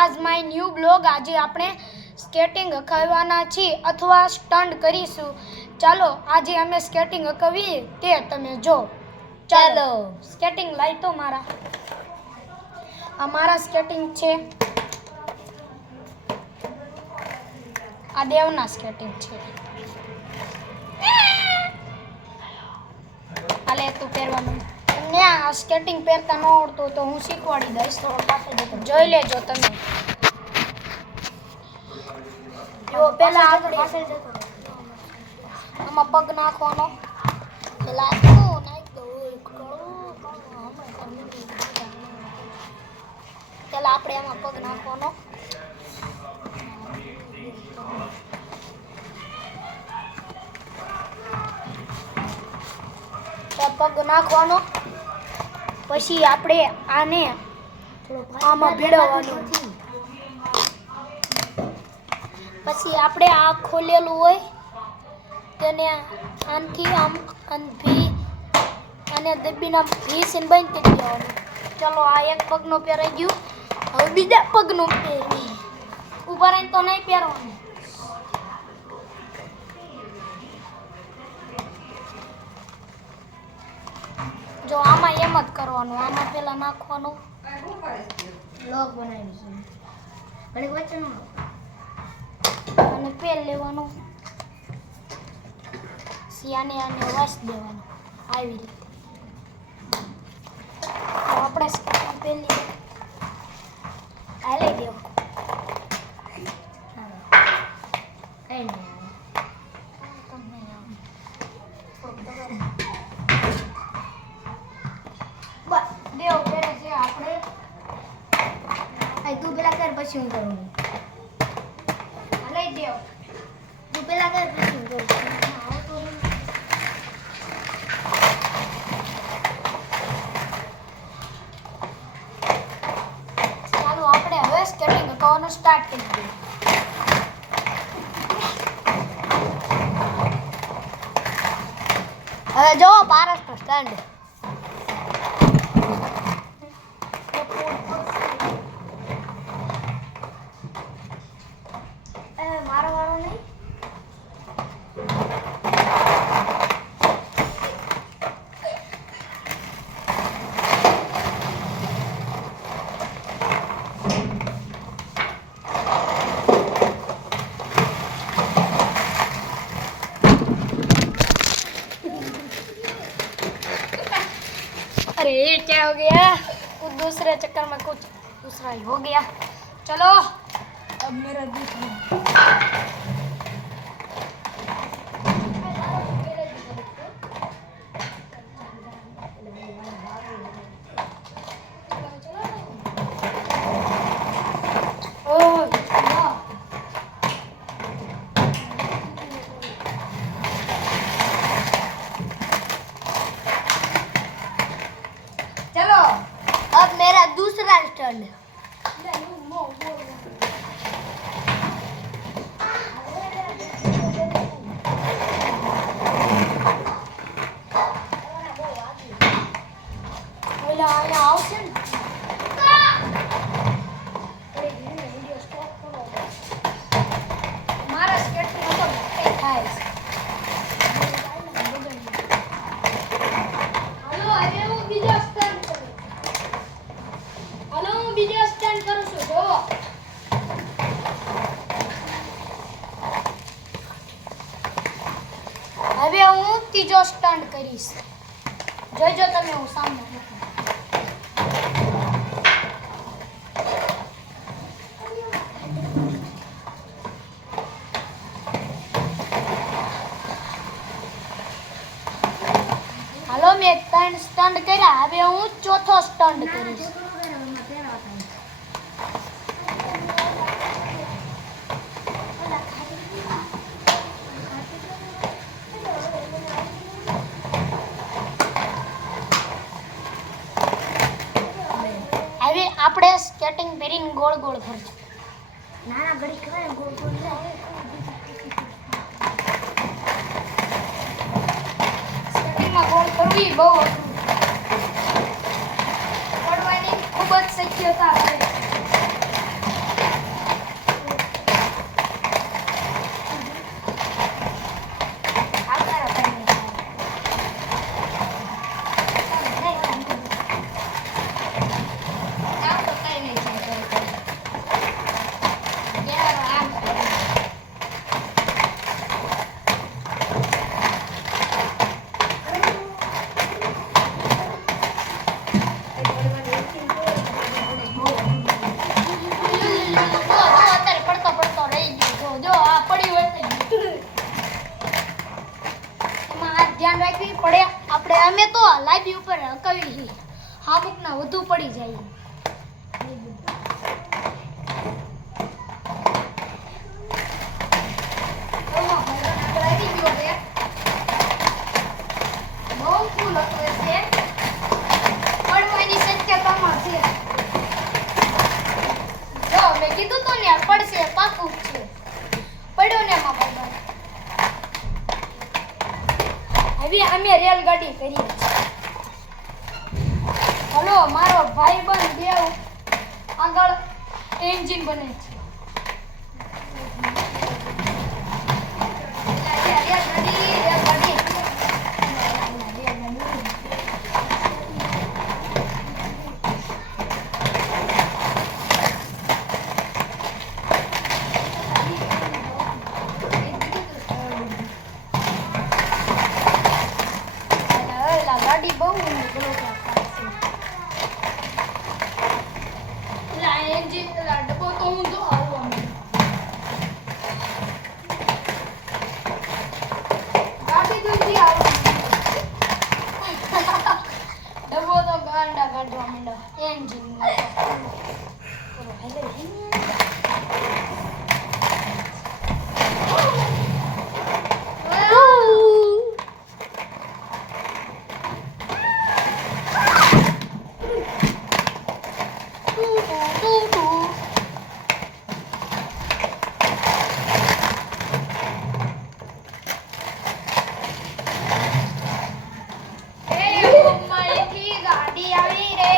આજ my new blog. આજે આપણે સ્કેટિંગ હકાવવાના છીએ અથવા સ્ટન્ટ કરીશું। ચાલો આજે અમે સ્કેટિંગ હકાવીએ તે તમે જો। ચાલો સ્કેટિંગ લાઈ તો મારા અમારા સ્કેટિંગ છે, આ દેવના સ્કેટિંગ છે। આલે તું પહેરવાનું તમને આ સ્કેટિંગ પહેરતા ન આવડતું તો હું શીખવાડી દઈશ, થોડો પાસે જતો જોઈ લેજો તમે। જો પહેલા આપણે આમાં પગ નાખવાનો, પેલા પેલા આપણે આમાં પગ નાખવાનો, પગ નાખવાનો, પછી આપણે આને આમાં ભેળવવાનું, પછી આપણે આ ખોલેલું હોય તેને આનથી આમ અને દબીના ભીસીને બંધ કરી દેવાનું। ચલો આ એક પગનું પહેરાઈ ગયું, હવે બીજા પગનું પહેરવી, ઉભા રહીને તો નહીં પહેરવાનું। જો આમાં એમ જ કરવાનું, આમાં પેલા નાખવાનું, લોક બનાવીશું ઘણી વચ્ચે અને પેલ લેવાનું, સિયાને આને વાસ દેવાનું આવી રીતે। આપણે પેલી આ લઈ દેવો, કઈ નહીં દેવ કરે છે આપણે। તું પેલા કર પછી હું કરું, લઈ દેવ તું પેલા કર પછી હું કરું। ચાલો આપણે હવે સ્કેટિંગ કરવાનું સ્ટાર્ટ કરી દઈએ। હવે જો પારસ પર સ્ટેન્ડ મારો વાળો નહીં, अरे ये क्या हो गया, कुछ दूसरे चक्कर में कुछ दूसरा ही हो गया। चलो अब मेरा दूसरा अब मेरा दूसरा स्टंट। હવે હું ત્રીજો સ્ટન્ટ કરીશ, જોઈજો તમે હું સામે। હાલો મેં 3 સ્ટન્ટ કર્યા, હવે હું ચોથો સ્ટન્ટ કરીશ। હવે આપણે સ્કેટિંગ પહેરીને ગોળ ગોળ ફરશું। નાના ઘડી કરે ગોળ ગોળ સ્કેટિંગમાં ગોળ ફરવી બહુ પડવાની ખૂબ જ શક્યતા છે। અટકાવી હામુકના વધુ પડી જાય. બહુ ફૂલ હતો છે પડવાની શક્યતામાં છે. જો મેં કીધું તો ને પડશે પાકું છે. પડ્યો ને મારા ભાઈ. હવે અમે રેલગાડી કરીએ છીએ. હલો મારો ભાઈબંધ દેવ આગળ એન્જિન બને છે. ગાડી બહુ એન્જિન ડબ્બો તો હું જો આવું ગાડી તો જી આવું ડબ્બો તો ગાંડા કાઢવા માંડો એન્જિન ગાડી આવી રે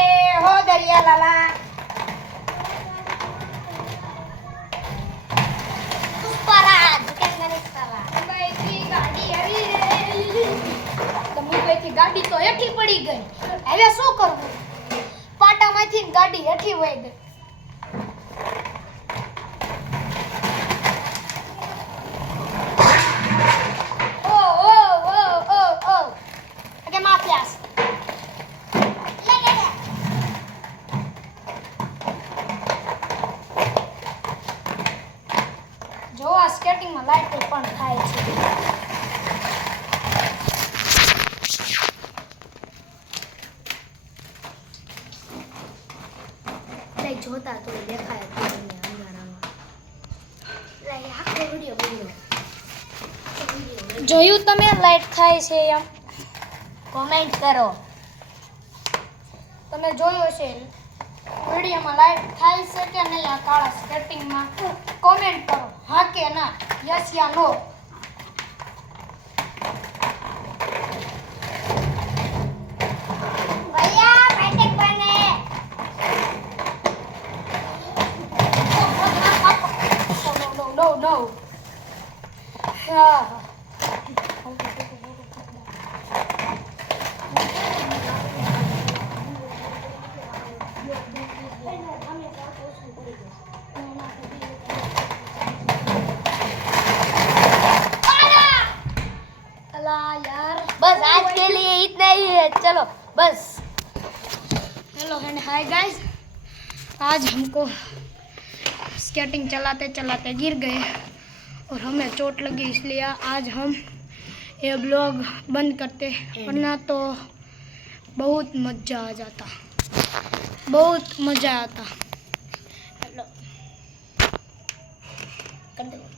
હો દરિયા લાલા. ગાડી તો હેઠી પડી ગઈ. હવે શું કરવું? પાટામાંથી ગાડી હેઠી વહી ગઈ. ઓ ઓ ઓ ઓ ઓ કે માફિયાસ જો આ સ્કેટિંગમાં લાઈટ પણ થાય છે. જોતા તો દેખાય તમને અંધારામાં. આખો વિડિયો બોલ્યો. જોયું તમે લાઈટ થાય છે એમ? કોમેન્ટ કરો. તમે જોયું છે વિડિયોમાં લાઈટ થાય છે કે નહીં આ કાળા સ્કેટિંગમાં? કોમેન્ટ કરો હા કે ના, યસ યા નો. No. Yeah. बस आज के लिए इतना ही है. चलो बस. Hello and hi guys. आज हमको स्केटिंग चलाते चलाते गिर गए और हमें चोट लगी, इसलिए आज हम ये ब्लॉग बंद करते, वरना तो बहुत मज़ा आ जाता, बहुत मज़ा आता. हेलो कर दो.